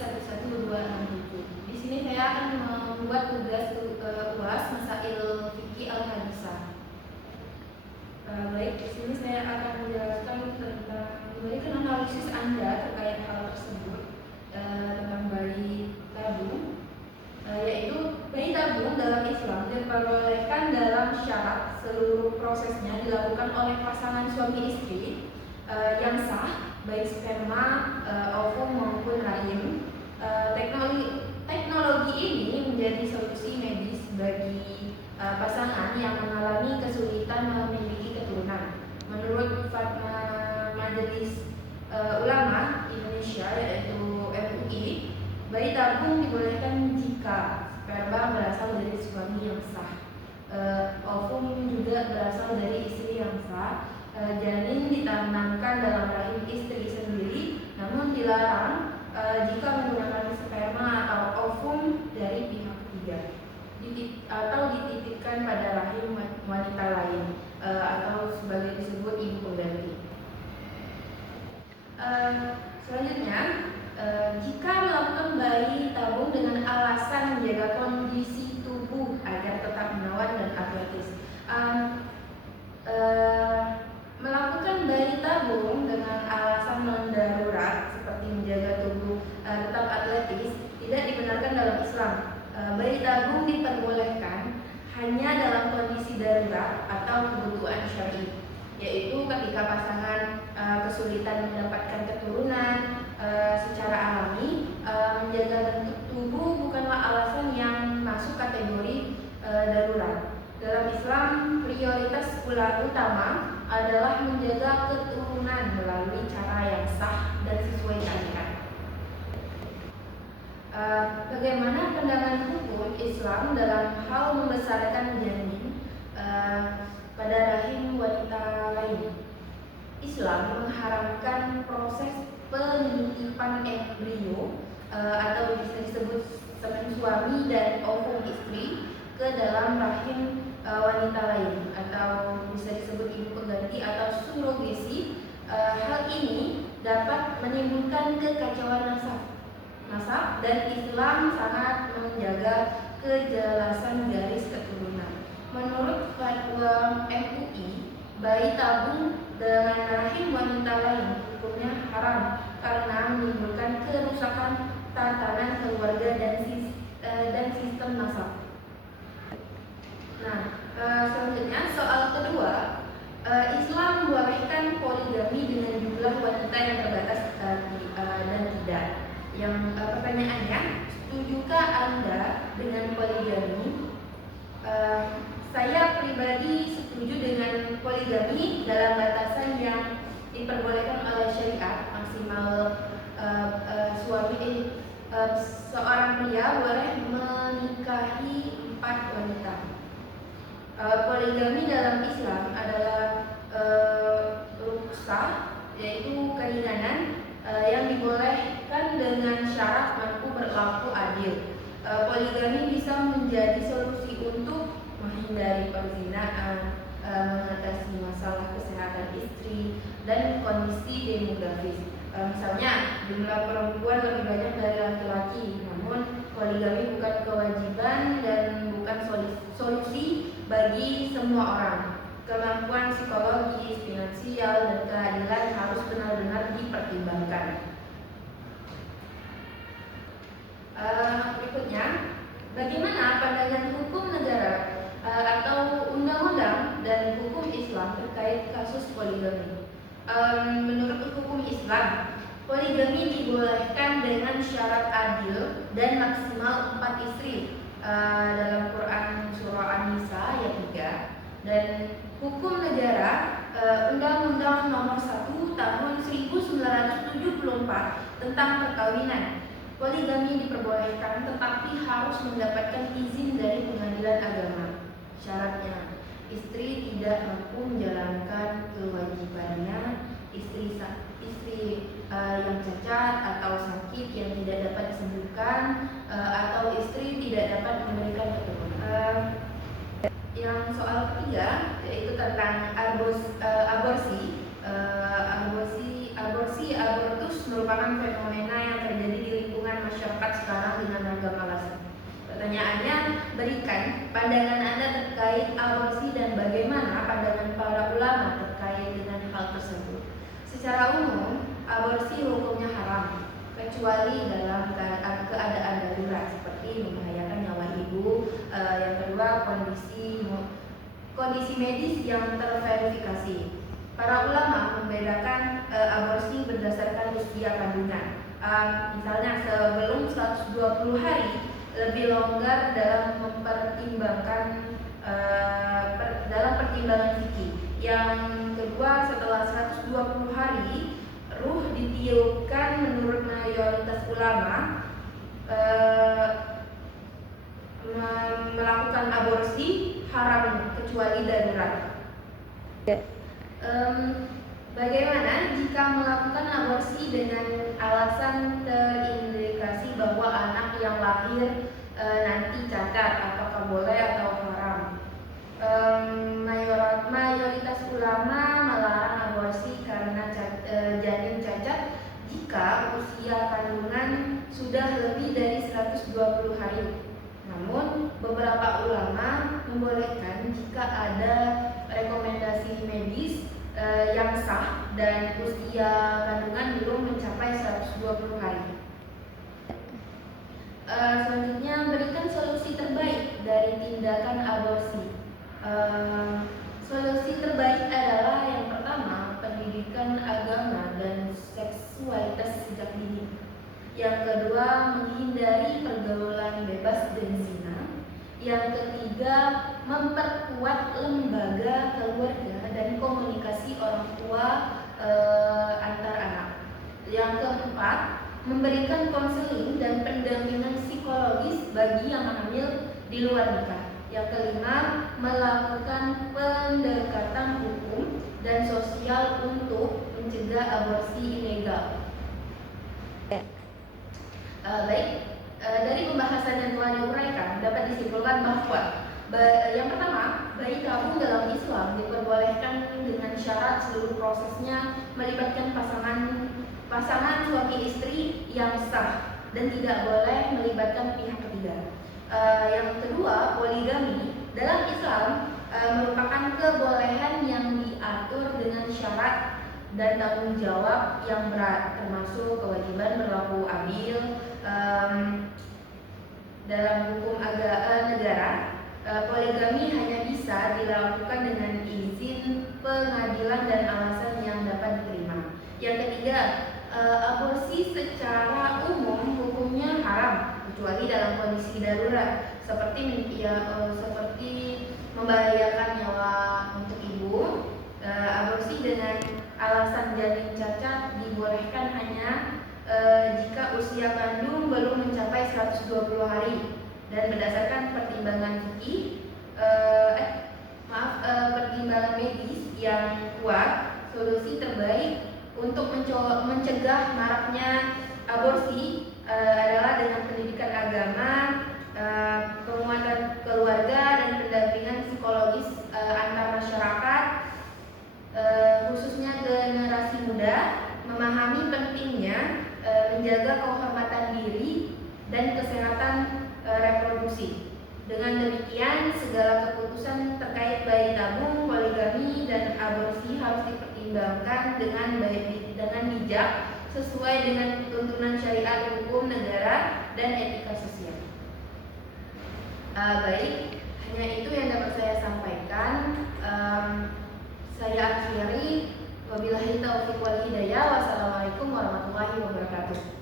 11267. Di sini saya akan membuat tugas UAS Masail Fikih Al-Hadisah. Baik, di sini saya akan menjelaskan tentang memberikan analisis Anda terkait hal tersebut, tentang bayi tabung, yaitu bayi tabung dalam Islam diperbolehkan dalam syarat seluruh prosesnya dilakukan oleh pasangan suami istri yang sah, baik sperma, ovum maupun rahim. Teknologi ini menjadi solusi medis bagi pasangan yang mengalami kesulitan memiliki keturunan. Menurut Fatwa Majelis Ulama Indonesia yaitu MUI, bayi tabung dibolehkan jika sperma berasal dari suami yang sah, ovum juga berasal dari istri yang sah, janin ditanamkan dalam rahim istri sendiri, namun dilarang jika menggunakan sperma atau ovum dari pihak ketiga, atau dititipkan pada rahim wanita lain, atau sebagai disebut ibu pengganti. Selanjutnya, jika melakukan bayi tabung dengan alasan menjaga kondisi tubuh agar tetap menawan dan atletis, melakukan bayi tabung dengan alasan mendarurat seperti menjaga tubuh tetap atletis tidak dibenarkan dalam Islam. Bayi tabung diperbolehkan hanya dalam kondisi darurat atau kebutuhan syar'i, yaitu ketika pasangan kesulitan mendapatkan keturunan secara alami. Menjaga bentuk tubuh bukanlah alasan yang masuk kategori darurat. Dalam Islam, prioritas utama adalah menjaga keturunan melalui cara yang sah dan sesuai syariat. Bagaimana pandangan hukum Islam dalam hal membesarkan janin pada rahim wanita lain? Islam mengharamkan proses penitipan embrio atau bisa disebut semen suami dan ovum istri ke dalam rahim wanita lain, atau bisa disebut ibu pengganti atau surogesi. Hal ini dapat menimbulkan kekacauan nasab dan Islam sangat menjaga kejelasan garis keturunan. Menurut fatwa MUI, bayi tabung dengan rahim wanita lain hukumnya haram karena menimbulkan kerusakan tatanan keluarga dan sistem nasab. Selanjutnya soal kedua, Islam membolehkan poligami dengan jumlah wanita yang terbatas dan tidak. Yang pertanyaannya, setujukah Anda dengan poligami? Saya pribadi setuju dengan poligami dalam batasan yang diperbolehkan oleh syariat. Maksimal seorang pria boleh menikahi 4 wanita. Poligami dalam Islam adalah rukhsah, yaitu keringanan yang dibolehkan dengan syarat mampu berlaku adil. Poligami bisa menjadi solusi untuk menghindari perzinaan, mengatasi masalah kesehatan istri dan kondisi demografis. Misalnya jumlah perempuan lebih banyak dari laki-laki, namun poligami bukan kewajiban dan bukan solusi bagi semua orang. Kemampuan psikologis, finansial, dan keadilan harus benar-benar dipertimbangkan. Berikutnya, bagaimana pandangan hukum negara atau undang-undang dan hukum Islam terkait kasus poligami? Menurut hukum Islam, poligami dibolehkan dengan syarat adil dan maksimal 4 istri dalam Quran Surah An-Nisa ayat 3, dan hukum negara Undang-Undang Nomor 1 Tahun 1974 tentang perkawinan. Poligami diperbolehkan tetapi harus mendapatkan izin dari pengadilan agama. Syaratnya, istri tidak mampu menjalankan kewajibannya, istri yang cacat atau sakit yang tidak dapat disembuhkan, atau istri tidak dapat memberikan keturunan. Yang soal ketiga yaitu tentang aborsi. Abortus merupakan fenomena yang terjadi di lingkungan masyarakat sekarang dengan ragam alasan. Pertanyaannya, berikan pandangan Anda terkait aborsi dan bagaimana pandangan para ulama terkait dengan hal tersebut. Secara umum, aborsi hukumnya haram, kecuali dalam keadaan darurat seperti membahayakan nyawa ibu. Yang kedua, kondisi medis yang terverifikasi. Para ulama membedakan aborsi berdasarkan usia kandungan. Misalnya sebelum 120 hari lebih longgar dalam mempertimbangkan dalam pertimbangan fikih. Yang kedua, setelah 120 hari ruh ditiupkan menurut mayoritas ulama melakukan aborsi haram kecuali darurat. Bagaimana jika melakukan aborsi dengan alasan terindikasi bahwa anak yang lahir nanti cacat, apakah boleh atau haram? Mayoritas ulama melarang aborsi karena janin cacat jika usia kandungan sudah lebih dari 120 hari. Namun beberapa ulama membolehkan jika ada rekomendasi medis yang sah dan usia kandungan belum mencapai 120 hari. Selanjutnya, berikan solusi terbaik dari tindakan aborsi. Solusi terbaik adalah yang pertama, pendidikan agama dan seksualitas sejak dini. Yang kedua, menghindari pergaulan bebas dan zina. Yang ketiga, memperkuat lembaga keluarga dan komunikasi orang tua antar anak. Yang keempat, memberikan konseling dan pendampingan psikologis bagi yang hamil di luar nikah. Yang kelima, melakukan pendekatan hukum dan sosial untuk mencegah aborsi ilegal. Dari pembahasan yang telah diuraikan dapat disimpulkan bahwa yang pertama, bayi tabung dalam Islam diperbolehkan dengan syarat seluruh prosesnya melibatkan pasangan suami istri yang sah dan tidak boleh melibatkan pihak ketiga. Yang kedua, poligami dalam Islam merupakan kebolehan yang diatur dengan syarat dan tanggung jawab yang berat, termasuk kewajiban berlaku adil dalam hukum negara. Poligami hanya bisa dilakukan dengan izin pengadilan dan alasan yang dapat diterima. Yang ketiga, aborsi secara umum hukumnya haram kecuali dalam kondisi darurat seperti membahayakan nyawa untuk ibu. Aborsi dengan alasan janin cacat dibolehkan hanya jika usia kandung belum mencapai 120 hari dan berdasarkan pertimbangan fikih pertimbangan medis yang kuat. Solusi terbaik untuk mencegah maraknya aborsi adalah dengan pendidikan agama, penguatan keluarga dan pendampingan psikologis antar masyarakat, khususnya generasi muda, memahami pentingnya menjaga kehormatan diri dan kesehatan reproduksi. Dengan demikian, segala keputusan terkait bayi tabung, poligami, dan aborsi harus dipertimbangkan dengan bijak sesuai dengan tuntunan syariat, hukum negara, dan etika sosial. Hanya itu yang dapat saya sampaikan. Saya akhiri. Wabillahi taufiq wal hidayah. Wassalamualaikum warahmatullahi wabarakatuh.